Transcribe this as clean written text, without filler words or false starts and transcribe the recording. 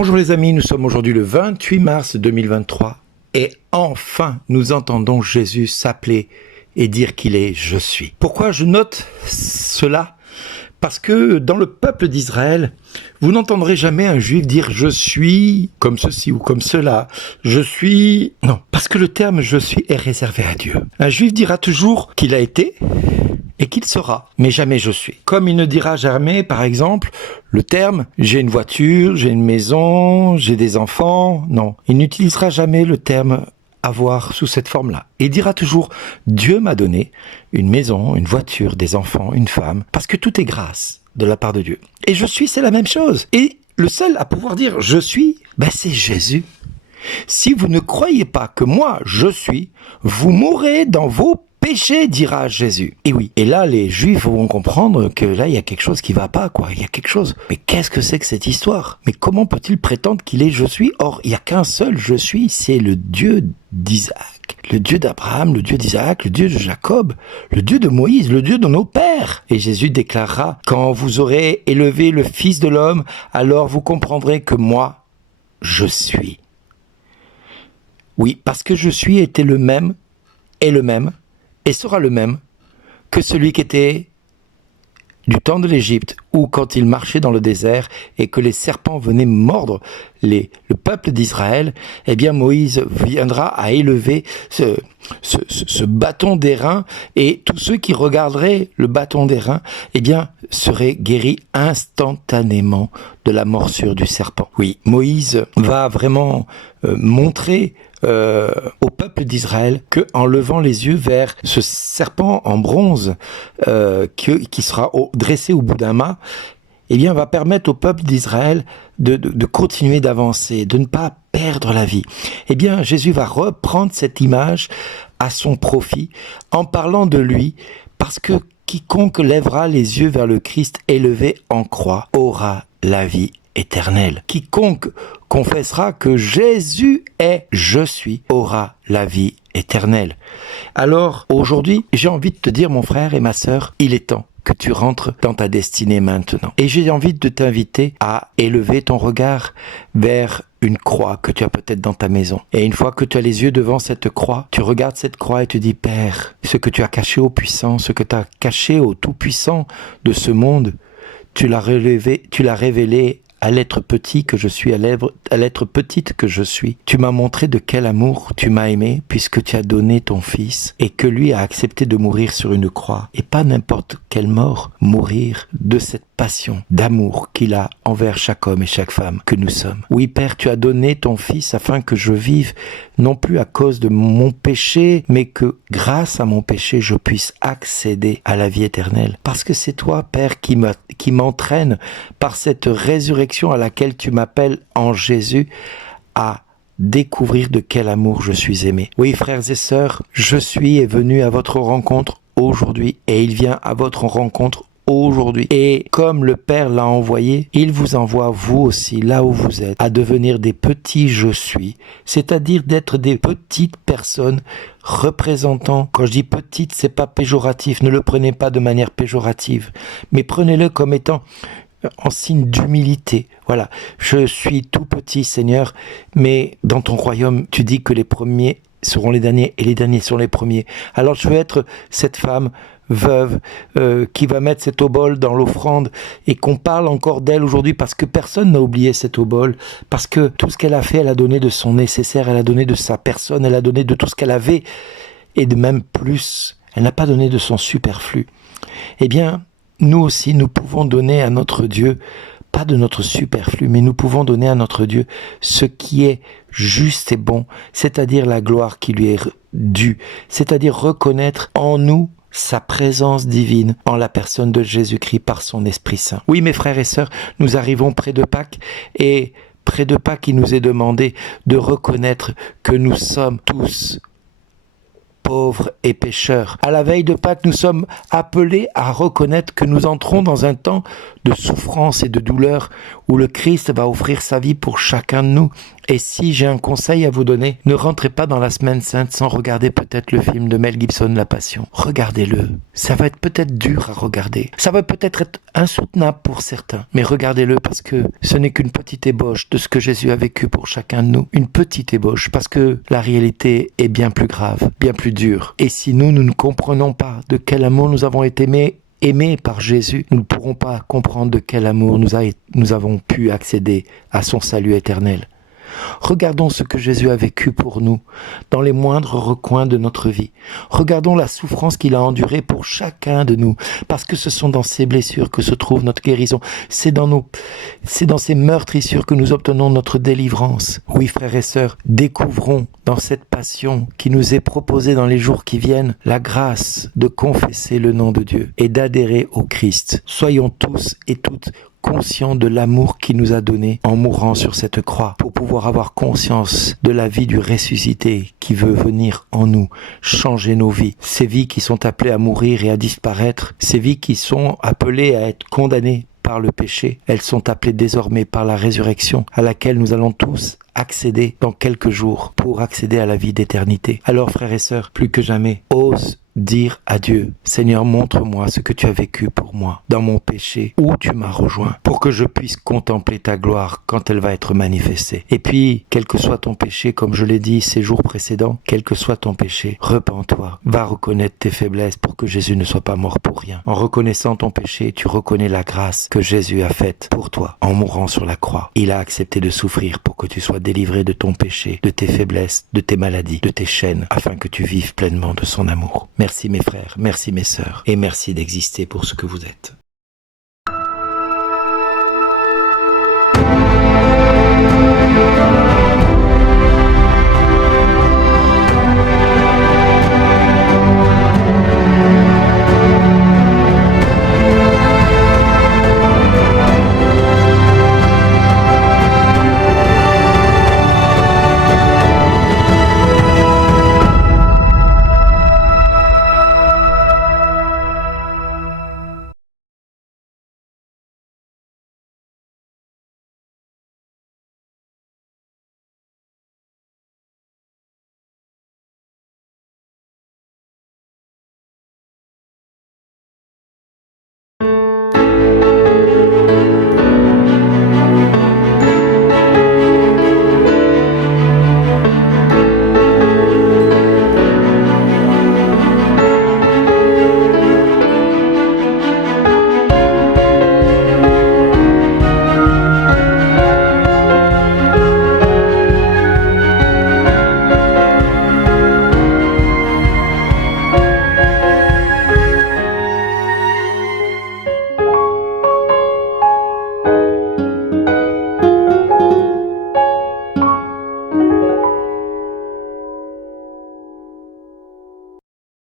Bonjour les amis, nous sommes aujourd'hui le 28 mars 2023 et enfin nous entendons Jésus s'appeler et dire qu'il est « Je suis ». Pourquoi je note cela ? Parce que dans le peuple d'Israël, vous n'entendrez jamais un juif dire « je suis » comme ceci ou comme cela. Je suis... Non, parce que le terme « je suis » est réservé à Dieu. Un juif dira toujours qu'il a été et qu'il sera, mais jamais je suis. Comme il ne dira jamais, par exemple, le terme « j'ai une voiture, j'ai une maison, j'ai des enfants ». Non, il n'utilisera jamais le terme « avoir » sous cette forme-là. Il dira toujours « Dieu m'a donné une maison, une voiture, des enfants, une femme », parce que tout est grâce de la part de Dieu. Et « je suis », c'est la même chose. Et le seul à pouvoir dire « je suis », c'est Jésus. Si vous ne croyez pas que moi, je suis, vous mourrez dans vos péché, dira Jésus. Et oui. Et là, les Juifs vont comprendre que là, il y a quelque chose qui va pas, quoi. Il y a quelque chose. Mais qu'est-ce que c'est que cette histoire? Mais comment peut-il prétendre qu'il est je suis? Or, il n'y a qu'un seul je suis, c'est le Dieu d'Isaac, le Dieu d'Abraham, le Dieu d'Isaac, le Dieu de Jacob, le Dieu de Moïse, le Dieu de nos pères. Et Jésus déclarera, quand vous aurez élevé le Fils de l'homme, alors vous comprendrez que moi, je suis. Oui, parce que je suis était le même, est le même, et sera le même que celui qui était du temps de l'Égypte, ou quand il marchait dans le désert et que les serpents venaient mordre le peuple d'Israël, eh bien Moïse viendra à élever ce bâton d'airain, et tous ceux qui regarderaient le bâton d'airain, eh bien seraient guéris instantanément de la morsure du serpent. Oui, Moïse va vraiment montrer au peuple d'Israël que, en levant les yeux vers ce serpent en bronze qui sera dressé au bout d'un mât, eh bien, va permettre au peuple d'Israël de continuer d'avancer, de ne pas perdre la vie. Eh bien, Jésus va reprendre cette image à son profit en parlant de lui, parce que quiconque lèvera les yeux vers le Christ élevé en croix aura la vie éternelle. Quiconque confessera que Jésus est « je suis » aura la vie éternelle. Alors, aujourd'hui, j'ai envie de te dire, mon frère et ma sœur, il est temps que tu rentres dans ta destinée maintenant. Et j'ai envie de t'inviter à élever ton regard vers une croix que tu as peut-être dans ta maison. Et une fois que tu as les yeux devant cette croix, tu regardes cette croix et tu dis, Père, ce que tu as caché au puissant, ce que tu as caché au tout-puissant de ce monde, tu l'as révélé à l'être petit que je suis, à l'être petite que je suis. Tu m'as montré de quel amour tu m'as aimé, puisque tu as donné ton fils et que lui a accepté de mourir sur une croix. Et pas n'importe quelle mort, mourir de cette passion d'amour qu'il a envers chaque homme et chaque femme que nous sommes. Oui, Père, tu as donné ton fils afin que je vive, non plus à cause de mon péché, mais que grâce à mon péché, je puisse accéder à la vie éternelle. Parce que c'est toi, Père, qui m'entraîne par cette résurrection à laquelle tu m'appelles en Jésus à découvrir de quel amour je suis aimé. Oui, frères et sœurs, je suis venu à votre rencontre aujourd'hui et il vient à votre rencontre aujourd'hui. Et comme le Père l'a envoyé, il vous envoie vous aussi, là où vous êtes, à devenir des petits je suis, c'est-à-dire d'être des petites personnes représentant, quand je dis petite, c'est pas péjoratif, ne le prenez pas de manière péjorative, mais prenez-le comme étant en signe d'humilité. Voilà, je suis tout petit, Seigneur, mais dans ton royaume, tu dis que les premiers seront les derniers et les derniers seront les premiers. Alors je veux être cette femme veuve qui va mettre cette obole dans l'offrande et qu'on parle encore d'elle aujourd'hui, parce que personne n'a oublié cette obole, parce que tout ce qu'elle a fait, elle a donné de son nécessaire, elle a donné de sa personne, elle a donné de tout ce qu'elle avait et de même plus. Elle n'a pas donné de son superflu. Eh bien, nous aussi, nous pouvons donner à notre Dieu, pas de notre superflu, mais nous pouvons donner à notre Dieu ce qui est juste et bon, c'est-à-dire la gloire qui lui est due, c'est-à-dire reconnaître en nous sa présence divine en la personne de Jésus-Christ par son Esprit Saint. Oui, mes frères et sœurs, nous arrivons près de Pâques, et près de Pâques, il nous est demandé de reconnaître que nous sommes tous pauvres et pécheurs. À la veille de Pâques, nous sommes appelés à reconnaître que nous entrons dans un temps de souffrance et de douleur où le Christ va offrir sa vie pour chacun de nous Et si j'ai un conseil à vous donner, ne rentrez pas dans la Semaine Sainte sans regarder peut-être le film de Mel Gibson, La Passion. Regardez-le. Ça va être peut-être dur à regarder. Ça va peut-être être insoutenable pour certains. Mais regardez-le parce que ce n'est qu'une petite ébauche de ce que Jésus a vécu pour chacun de nous. Une petite ébauche parce que la réalité est bien plus grave, bien plus dure. Et si nous ne comprenons pas de quel amour nous avons été aimés par Jésus, nous ne pourrons pas comprendre de quel amour nous avons pu accéder à son salut éternel. Regardons ce que Jésus a vécu pour nous, dans les moindres recoins de notre vie. Regardons la souffrance qu'il a endurée pour chacun de nous, parce que ce sont dans ces blessures que se trouve notre guérison. C'est dans ces meurtrissures que nous obtenons notre délivrance. Oui, frères et sœurs, découvrons dans cette passion qui nous est proposée dans les jours qui viennent, la grâce de confesser le nom de Dieu et d'adhérer au Christ. Soyons tous et toutes conscients de l'amour qu'il nous a donné en mourant sur cette croix, pour pouvoir avoir conscience de la vie du ressuscité qui veut venir en nous, changer nos vies. Ces vies qui sont appelées à mourir et à disparaître, ces vies qui sont appelées à être condamnées par le péché, elles sont appelées désormais par la résurrection à laquelle nous allons tous accéder dans quelques jours pour accéder à la vie d'éternité. Alors frères et sœurs, plus que jamais, ose dire à Dieu, Seigneur, montre-moi ce que tu as vécu pour moi dans mon péché, où tu m'as rejoint, pour que je puisse contempler ta gloire quand elle va être manifestée. Et puis, quel que soit ton péché, comme je l'ai dit ces jours précédents, quel que soit ton péché, repens-toi, va reconnaître tes faiblesses pour que Jésus ne soit pas mort pour rien. En reconnaissant ton péché, tu reconnais la grâce que Jésus a faite pour toi en mourant sur la croix. Il a accepté de souffrir pour que tu sois délivré de ton péché, de tes faiblesses, de tes maladies, de tes chaînes, afin que tu vives pleinement de son amour. Merci mes frères, merci mes sœurs, et merci d'exister pour ce que vous êtes.